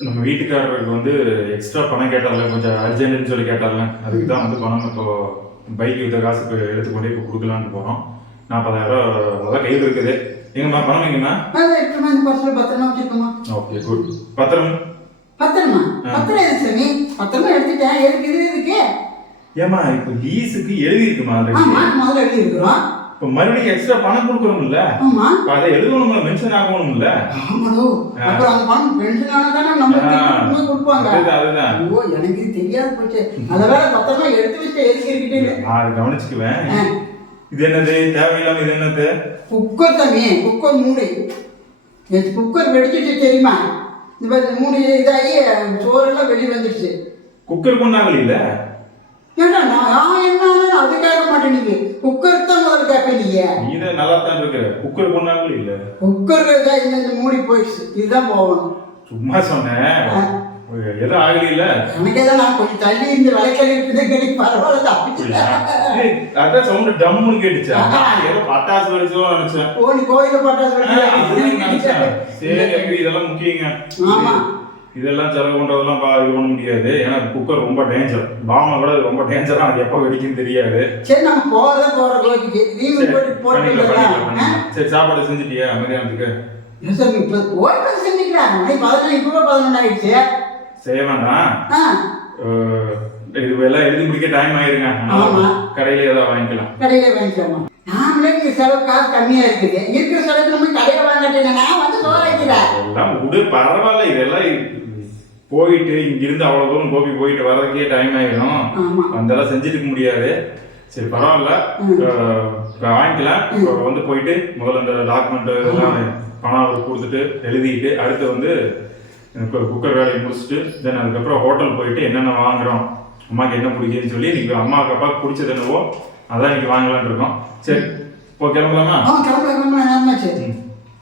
நம்ம வீட்டுக்காரருக்கு வந்து எக்ஸ்ட்ரா பணம் கேட்டார்ல கொஞ்சம் அர்ஜென்ட்னு சொல்லி கேட்டார்ல அதுக்கு தான் வந்து பணம் இப்போ பைக் வித்த காசு இப்போ எடுத்துக்கொண்டே இப்போ கொடுக்கலான்னு போகிறோம் நாற்பதாயிரம் அதான் கையில் இருக்குது. எங்கம்மா பணம் எங்கம்மா? பத்திரமா வச்சுக்கோமா ஓகே குட் பத்திரம்? பத்திரமா? பத்திரம் எது சாமி? பத்திரமா எடுத்துட்டேன் எதுக்கு இது இருக்கு ஏம்மா இப்போ லீஸுக்கு எழுதியிருக்குமா ஆமா அதுக்கு முதல்ல எழுதி இருக்கிறோம் மறுபடியும் எக்ஸ்ட்ரா பணம் கொடுக்குறோம்ல ஆமா. அதை எழுதணும்ல மென்ஷன் ஆகணும்ல? ஆமாடோ. அப்புறம் அந்த பணம் பென்ஷன் ஆனதானே நம்ம கொடுப்பாங்க. அதுதான் அதுதான். ஐயோ எனக்கு தெரியாது போச்சு. நல்ல வேலை பத்திரமா எடுத்து வச்சு எதுக்கு இருக்கிட்டு நான் அதை கவனிச்சுக்குவேன். இது என்னது? தேவையில்லாம இது என்னது? குக்கர் தம்பி குக்கர் மூடி. குக்கர் வெடிச்சிட்டு தெரியுமா? இந்த மூடி இதாகி சோறெல்லாம் வெளியே வந்துடுச்சு குக்கர் கொண்டாங்கல இல்ல ஏன்னா நான் என்ன அது கேட்க மாட்டேன் நீங்க. குக்கர் தான் நீங்க நீ தான் நல்லா தான் இருக்கிற. குக்கர் கொண்டாங்கல இல்ல? குக்கர் தான் இந்த இந்த மூடி போயிடுச்சு. இதுதான் போகணும். சும்மா சொன்னேன் எதுவும் ஆகல எனக்கே தான் நான் கொஞ்சம் தள்ளி இந்த விளக்கல் இருக்குது கிடைக்கு பரவாயில்ல தப்பிச்சுட்டேன். அதான் சவுண்ட் டம்முன்னு கேட்டுச்சு? ஏதோ பட்டாசு வெடிச்சோ நினைச்சேன். ஓ நீ கோயில பட்டாசு நினைச்சேன். சரி இதெல்லாம் முக்கியங்க. ஆமா. இதெல்லாம் செலவு பண்றதெல்லாம் பா- இது பண்ண முடியாது. ஏன்னா குக்கர் ரொம்ப டேஞ்சர் பாமா கூட ரொம்ப டேஞ்சரா அது எப்போ வெடிக்குன்னு தெரியாது. சரி நம்ம கோயிலுக்கு நீங்க சரி, சாப்பாடு செஞ்சுட்டியா மதியானத்துக்கு? சார் இப்போ கோயில் செஞ்சுக்கிறாங்க. மணி பதினொன்று இப்போ பதினொன்று ஆயிடுச்சு. செய்ய வேண்டாம். இது எல்லாம் எழுதி முடிக்க டைம் ஆயிருங்க. கடையில ஏதாவது வாங்கிக்கலாம். கடையில் வாங்கிக்கலாமா? நாமளே செலவு காசு கம்மியாக இருக்குது. இருக்கிற செலவுக்கு நம்ம கடையில் வாங்கிட்டேன் நான் வந்து சோறு வைக்கிறேன் எல்லாம் விடு பரவாயில்ல இதெல்லாம் போயிட்டு இங்கிருந்து அவ்வளவு தூரம் கோபி போயிட்டு வர்றதுக்கே டைம் ஆயிடும். ஆமா. அதெல்லாம் செஞ்சுட்டு முடியாது. சரி பரவாயில்ல. வாங்கிக்கலாம். இப்போ வந்து போயிட்டு முதல்ல இந்த டாக்குமெண்ட் எல்லாம் பணம் அவருக்கு கொடுத்துட்டு எழுதிட்டு அடுத்து வந்து இப்போ குக்கர் வேலையை முடிச்சுட்டு தென் அதுக்கப்புறம் ஹோட்டல் போயிட்டு என்னென்ன வாங்குறோம் அம்மாக்கு என்ன பிடிக்குதுன்னு சொல்லி இன்னைக்கு அம்மாவுக்கு அப்பாவுக்கு பிடிச்சது என்னவோ அதான் இன்னைக்கு வாங்கலாம்னு இருக்கோம். சரி இப்போ கிளம்பலாமா?